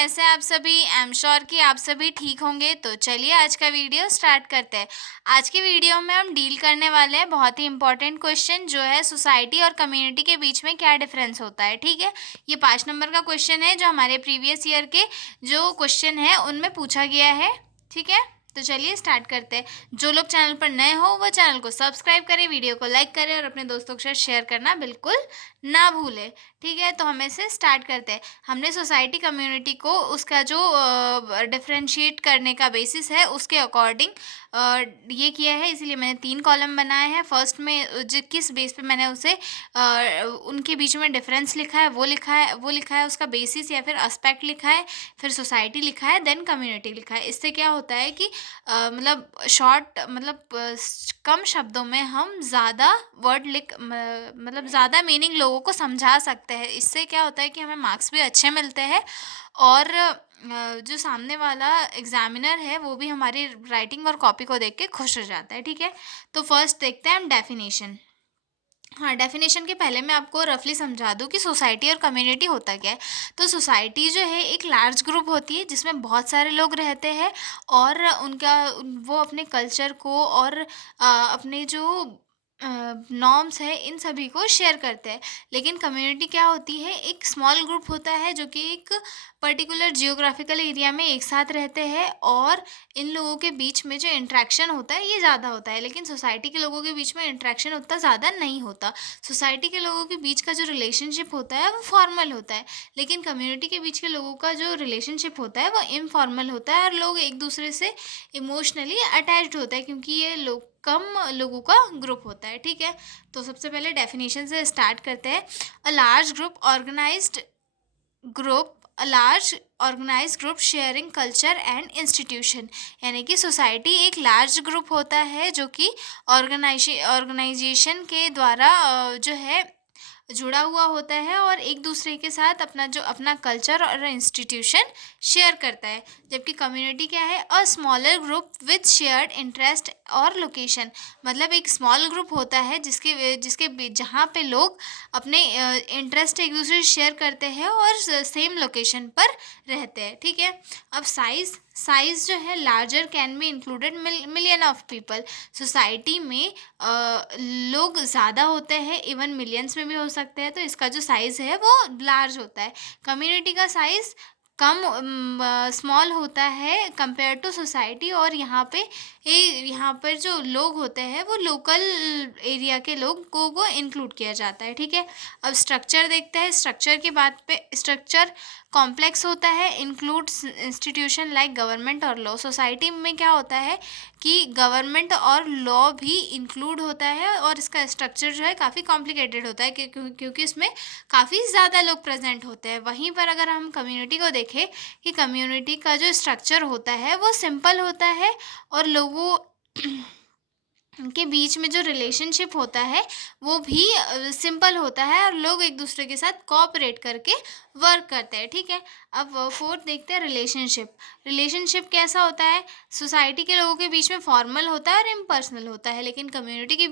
कैसे हैं आप सभी? आई एम श्योर कि आप सभी ठीक होंगे। तो चलिए आज का वीडियो स्टार्ट करते हैं। आज की वीडियो में हम डील करने वाले हैं बहुत ही इंपॉर्टेंट क्वेश्चन, जो है सोसाइटी और कम्युनिटी के बीच में क्या डिफरेंस होता है। ठीक है, ये 5 नंबर का क्वेश्चन है जो हमारे प्रीवियस ईयर के जो क्वेश्चन है उनमें पूछा गया है। ठीक है, तो चलिए स्टार्ट करते हैं। जो लोग चैनल पर नए हो वो चैनल को सब्सक्राइब करें, वीडियो को लाइक करें और अपने दोस्तों के साथ शेयर करना बिल्कुल ना भूलें। ठीक है, तो हम इसे स्टार्ट करते हैं। हमने सोसाइटी कम्युनिटी को उसका जो डिफरेंशिएट करने का बेसिस है उसके अकॉर्डिंग ये किया है, इसीलिए मैंने 3 कॉलम बनाए हैं। फर्स्ट में जो किस बेस पे मैंने उसे उनके बीच में डिफरेंस लिखा है वो लिखा है उसका बेसिस या फिर एस्पेक्ट लिखा है, फिर सोसाइटी लिखा है, देन कम्युनिटी लिखा है। इससे क्या होता है कि मतलब शॉर्ट कम शब्दों में हम ज़्यादा वर्ड मतलब ज़्यादा मीनिंग लोगों को समझा सकते हैं। इससे क्या होता है कि हमें मार्क्स भी अच्छे मिलते हैं और जो सामने वाला एग्जामिनर है वो भी हमारी राइटिंग और कॉपी को देख के खुश हो जाता है। ठीक है, तो फर्स्ट देखते हैं हम डेफिनेशन। हाँ, डेफिनेशन के पहले मैं आपको रफली समझा दूँ कि सोसाइटी और कम्युनिटी होता क्या है। तो सोसाइटी जो है एक लार्ज ग्रुप होती है जिसमें बहुत सारे लोग रहते हैं और वो अपने कल्चर को और अपने जो नॉर्म्स है इन सभी को शेयर करते हैं। लेकिन कम्युनिटी क्या होती है, एक स्मॉल ग्रुप होता है जो कि एक पर्टिकुलर जियोग्राफिकल एरिया में एक साथ रहते हैं और इन लोगों के बीच में जो इंटरेक्शन होता है ये ज़्यादा होता है। लेकिन सोसाइटी के लोगों के बीच में इंटरेक्शन उतना ज़्यादा नहीं होता। सोसाइटी के लोगों के बीच का जो रिलेशनशिप होता है वो फॉर्मल होता है, लेकिन कम्युनिटी के बीच के लोगों का जो रिलेशनशिप होता है वो इनफॉर्मल होता है और लोग एक दूसरे से इमोशनली अटैच्ड होता है क्योंकि ये लोग कम लोगों का ग्रुप होता है। ठीक है, तो सबसे पहले डेफिनेशन से स्टार्ट करते हैं। A large group organised group a large organise group sharing culture and institution. यानी कि सोसाइटी एक लार्ज ग्रुप होता है जो कि ऑर्गेनाइजेशन के द्वारा जो है जुड़ा हुआ होता है और एक दूसरे के साथ अपना कल्चर और इंस्टीट्यूशन शेयर करता है। जबकि कम्युनिटी क्या है, a smaller group with shared interest और लोकेशन। मतलब एक स्मॉल ग्रुप होता है जहाँ पे लोग अपने इंटरेस्ट एक दूसरे से शेयर करते हैं और सेम लोकेशन पर रहते हैं। ठीक है, अब साइज जो है larger can be included million of people. Society में लोग ज़्यादा होते हैं, इवन मिलियंस में भी हो सकते हैं, तो इसका जो साइज़ है वो लार्ज होता है। कम्युनिटी का साइज़ कम स्मॉल होता है कंपेयर टू सोसाइटी और यहाँ पर जो लोग होते हैं वो लोकल एरिया के लोगों को इंक्लूड किया जाता है। ठीक है, अब स्ट्रक्चर देखते हैं। स्ट्रक्चर की बात पे, स्ट्रक्चर कॉम्प्लेक्स होता है, इंक्लूड्स इंस्टीट्यूशन लाइक गवर्नमेंट और लॉ। सोसाइटी में क्या होता है कि गवर्नमेंट और लॉ भी इंक्लूड होता है और इसका स्ट्रक्चर जो है काफ़ी कॉम्प्लिकेटेड होता है क्योंकि इसमें काफ़ी ज़्यादा लोग प्रेजेंट होते हैं। वहीं पर अगर हम कम्युनिटी को देखें कि कम्युनिटी का जो स्ट्रक्चर होता है वो सिंपल होता है और लोगों के बीच में जो रिलेशनशिप होता है वो भी सिंपल होता है और लोग एक दूसरे के साथ कोऑपरेट करके वर्क करते हैं। ठीक है, अब फोर्थ देखते हैं रिलेशनशिप। रिलेशनशिप कैसा होता है, सोसाइटी के लोगों के बीच में फॉर्मल होता है और इम्पर्सनल होता है, लेकिन कम्युनिटी के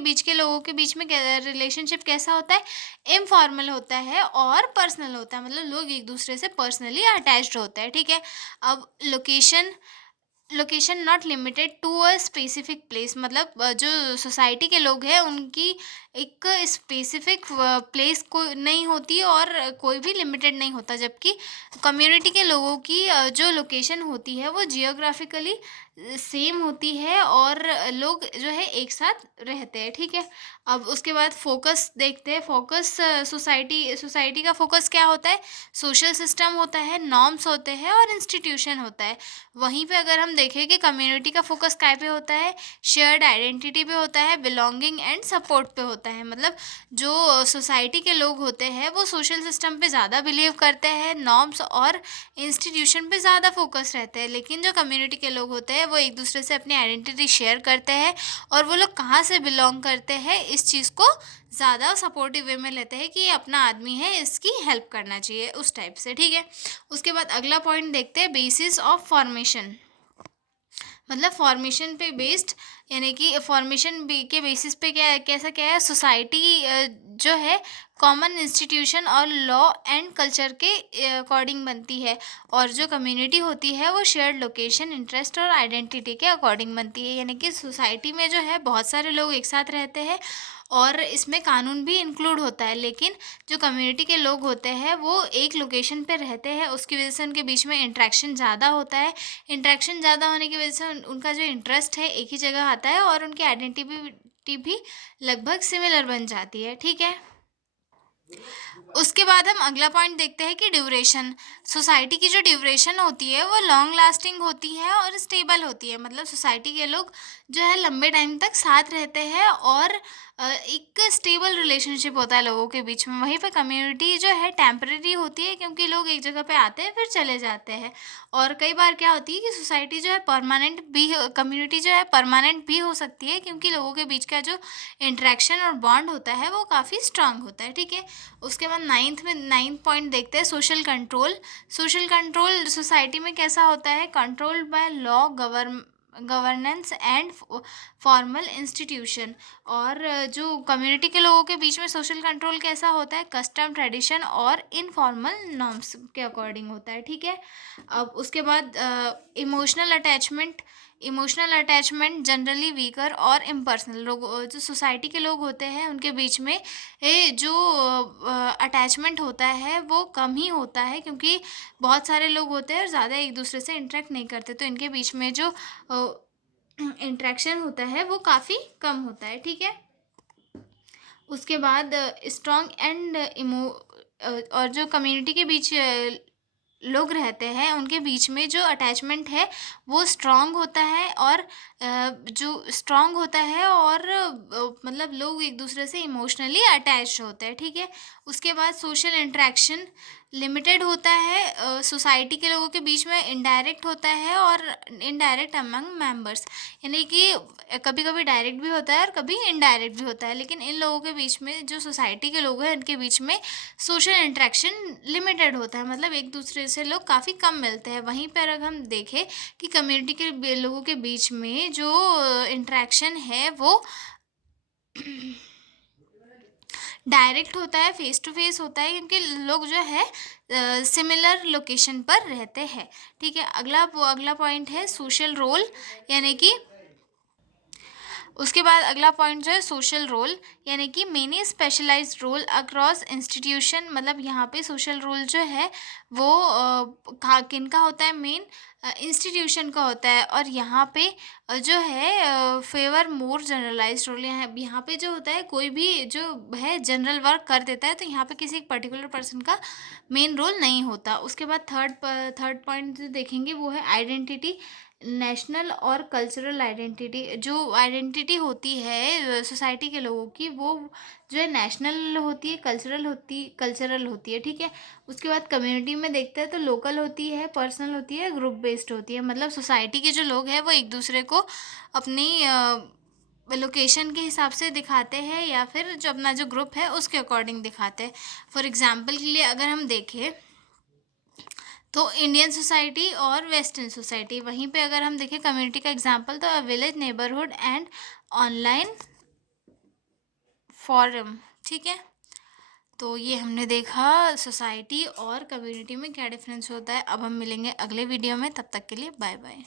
बीच के लोगों के बीच में रिलेशनशिप कैसा होता है, इनफॉर्मल होता है और पर्सनल होता है। मतलब लोग एक दूसरे से पर्सनली अटैच्ड होते हैं। ठीक है, अब location not limited to a specific place. मतलब जो सोसाइटी के लोग हैं उनकी एक स्पेसिफिक प्लेस को नहीं होती और कोई भी लिमिटेड नहीं होता, जबकि कम्युनिटी के लोगों की जो लोकेशन होती है वो जियोग्राफिकली सेम होती है और लोग जो है एक साथ रहते हैं। ठीक है, अब उसके बाद फोकस देखते हैं। फोकस सोसाइटी का फोकस क्या होता है, सोशल सिस्टम होता है, नॉर्म्स होते हैं और इंस्टीट्यूशन होता है। वहीं पे अगर हम देखें कि कम्युनिटी का फोकस काय पे होता है, शेयर्ड आइडेंटिटी पे होता है, बिलोंगिंग एंड सपोर्ट पे होता है। मतलब जो सोसाइटी के लोग होते हैं वो सोशल सिस्टम पे ज़्यादा बिलीव करते हैं, नॉर्म्स और इंस्टीट्यूशन पे ज़्यादा फोकस रहते हैं। लेकिन जो कम्युनिटी के लोग होते हैं वो एक दूसरे से अपनी आइडेंटिटी शेयर करते हैं और वो लोग कहाँ से बिलोंग करते हैं इस चीज़ को ज़्यादा सपोर्टिव वे में लेते हैं कि ये अपना आदमी है, इसकी हेल्प करना चाहिए, उस टाइप से। ठीक है, उसके बाद अगला पॉइंट देखते हैं, बेसिस ऑफ फॉर्मेशन। मतलब फॉर्मेशन पे बेस्ड, यानी कि फॉर्मेशन के बेसिस पे क्या है सोसाइटी जो है कॉमन इंस्टीट्यूशन और लॉ एंड कल्चर के अकॉर्डिंग बनती है, और जो कम्युनिटी होती है वो शेयर्ड लोकेशन, इंटरेस्ट और आइडेंटिटी के अकॉर्डिंग बनती है। यानी कि सोसाइटी में जो है बहुत सारे लोग एक साथ रहते हैं और इसमें कानून भी इंक्लूड होता है, लेकिन जो कम्युनिटी के लोग होते हैं वो एक लोकेशन पे रहते हैं, उसकी वजह से उनके बीच में इंटरेक्शन ज़्यादा होता है। इंटरेक्शन ज़्यादा होने की वजह से उनका जो इंटरेस्ट है एक ही जगह आता है और उनकी आइडेंटिटी भी लगभग सिमिलर बन जाती है। ठीक है, उसके बाद हम अगला पॉइंट देखते हैं कि ड्यूरेशन। सोसाइटी की जो ड्यूरेशन होती है वो लॉन्ग लास्टिंग होती है और स्टेबल होती है। मतलब सोसाइटी के लोग जो है लंबे टाइम तक साथ रहते हैं और एक स्टेबल रिलेशनशिप होता है लोगों के बीच में। वहीं पे कम्युनिटी जो है टेम्परेरी होती है, क्योंकि लोग एक जगह पे आते हैं फिर चले जाते हैं। और कई बार क्या होती है कि सोसाइटी जो है परमानेंट भी, कम्युनिटी जो है परमानेंट भी हो सकती है, क्योंकि लोगों के बीच का जो इंटरेक्शन और बॉन्ड होता है वो काफ़ी स्ट्रांग होता है। ठीक है, उसके बाद नाइन्थ पॉइंट देखते हैं social control. Social control society में कैसा होता है? Controlled by law, governance and formal institution. और जो कम्युनिटी के लोगों के बीच में सोशल कंट्रोल कैसा होता है? कस्टम, ट्रेडिशन और इनफॉर्मल नॉर्म्स के अकॉर्डिंग होता है। ठीक है, अब उसके बाद इमोशनल अटैचमेंट जनरली वीकर और इम्पर्सनल। लोग जो सोसाइटी के लोग होते हैं उनके बीच में जो अटैचमेंट होता है वो कम ही होता है, क्योंकि बहुत सारे लोग होते हैं और ज़्यादा एक दूसरे से इंटरेक्ट नहीं करते, तो इनके बीच में जो इंटरेक्शन होता है वो काफ़ी कम होता है। ठीक है, उसके बाद स्ट्रॉन्ग एंड इमो और जो कम्युनिटी के बीच लोग रहते हैं उनके बीच में जो अटैचमेंट है वो स्ट्रॉन्ग होता है, और जो स्ट्रॉन्ग होता है और मतलब लोग एक दूसरे से इमोशनली अटैच होते हैं। ठीक है, उसके बाद सोशल इंटरेक्शन लिमिटेड होता है। सोसाइटी के लोगों के बीच में इनडायरेक्ट होता है और इनडायरेक्ट अमंग मेंबर्स, यानी कि कभी कभी डायरेक्ट भी होता है और कभी इनडायरेक्ट भी होता है। लेकिन इन लोगों के बीच में जो सोसाइटी के लोग हैं इनके बीच में सोशल इंटरेक्शन लिमिटेड होता है, मतलब एक दूसरे से लोग काफ़ी कम मिलते हैं। वहीं पर अगर हम देखें कि कम्युनिटी के लोगों के बीच में जो इंटरेक्शन है वो डायरेक्ट होता है, फेस टू फेस होता है, क्योंकि लोग जो है सिमिलर लोकेशन पर रहते हैं। ठीक है, अगला पॉइंट है सोशल रोल, यानी कि उसके बाद अगला पॉइंट जो है सोशल रोल, यानी कि many specialised role across institution. मतलब यहाँ पे सोशल रोल जो है वो किनका होता है? मेन इंस्टीट्यूशन का होता है। और यहाँ पे जो है फेवर मोर जनरलाइज्ड रोल। यहाँ पे जो होता है कोई भी जो है जनरल वर्क कर देता है, तो यहाँ पे किसी पर्टिकुलर पर्सन का मेन रोल नहीं होता। उसके बाद थर्ड पॉइंट जो देखेंगे वो है आइडेंटिटी, नेशनल और कल्चरल आइडेंटिटी। जो आइडेंटिटी होती है सोसाइटी के लोगों की वो जो है नेशनल होती है, कल्चरल होती है। ठीक है, उसके बाद कम्युनिटी में देखते हैं तो लोकल होती है, पर्सनल होती है, ग्रुप बेस्ड होती है। मतलब सोसाइटी के जो लोग हैं वो एक दूसरे को अपनी लोकेशन के हिसाब से दिखाते हैं, या फिर जो अपना जो ग्रुप है उसके अकॉर्डिंग दिखाते हैं। फॉर एग्जाम्पल के लिए अगर हम देखें तो इंडियन सोसाइटी और वेस्टर्न सोसाइटी, वहीं पे अगर हम देखें कम्युनिटी का एग्जांपल तो village, neighbourhood and online forum. ठीक है, तो ये हमने देखा सोसाइटी और कम्युनिटी में क्या डिफरेंस होता है। अब हम मिलेंगे अगले वीडियो में, तब तक के लिए बाय बाय।